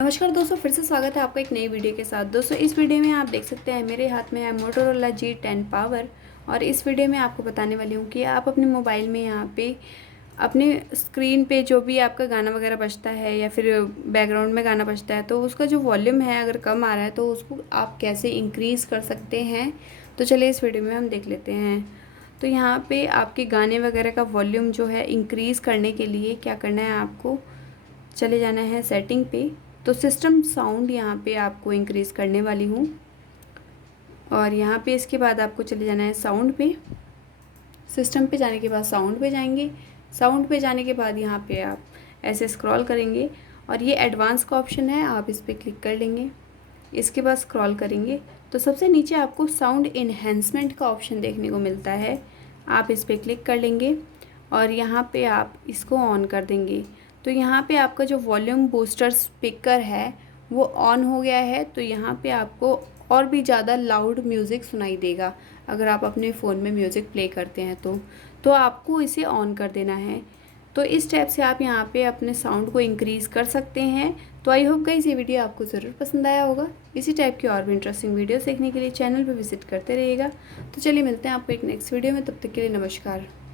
नमस्कार दोस्तों, फिर से स्वागत है आपका एक नई वीडियो के साथ। दोस्तों इस वीडियो में आप देख सकते हैं मेरे हाथ में है मोटोरोला G10 पावर। और इस वीडियो में आपको बताने वाली हूँ कि आप अपने मोबाइल में यहाँ पे अपने स्क्रीन पे जो भी आपका गाना वगैरह बजता है या फिर बैकग्राउंड में गाना बजता है तो उसका जो वॉल्यूम है अगर कम आ रहा है तो उसको आप कैसे इंक्रीज़ कर सकते हैं। तो चलिए इस वीडियो में हम देख लेते हैं। तो यहाँ पे आपके गाने वगैरह का वॉल्यूम जो है इंक्रीज़ करने के लिए क्या करना है, आपको चले जाना है सेटिंग पे। तो सिस्टम साउंड यहाँ पे आपको इंक्रीज़ करने वाली हूँ और यहाँ पे इसके बाद आपको चले जाना है साउंड पे। सिस्टम पे जाने के बाद साउंड पे जाएंगे। साउंड पे जाने के बाद यहाँ पे आप ऐसे स्क्रॉल करेंगे और ये एडवांस का ऑप्शन है, आप इस पर क्लिक कर लेंगे। इसके बाद स्क्रॉल करेंगे तो सबसे नीचे आपको साउंड इन्हेंसमेंट का ऑप्शन देखने को मिलता है, आप इस पर क्लिक कर लेंगे और यहाँ पे आप इसको ऑन कर देंगे। तो यहाँ पे आपका जो वॉल्यूम बूस्टर स्पीकर है वो ऑन हो गया है। तो यहाँ पे आपको और भी ज़्यादा लाउड म्यूज़िक सुनाई देगा अगर आप अपने फ़ोन में म्यूज़िक प्ले करते हैं तो आपको इसे ऑन कर देना है। तो इस टाइप से आप यहाँ पे अपने साउंड को इंक्रीज़ कर सकते हैं। तो आई होप गाइस ये वीडियो आपको ज़रूर पसंद आया होगा। इसी टाइप की और भी इंटरेस्टिंग वीडियोस देखने के लिए चैनल पर विजिट करते रहिएगा। तो चलिए मिलते हैं आपको एक नेक्स्ट वीडियो में, तब तक के लिए नमस्कार।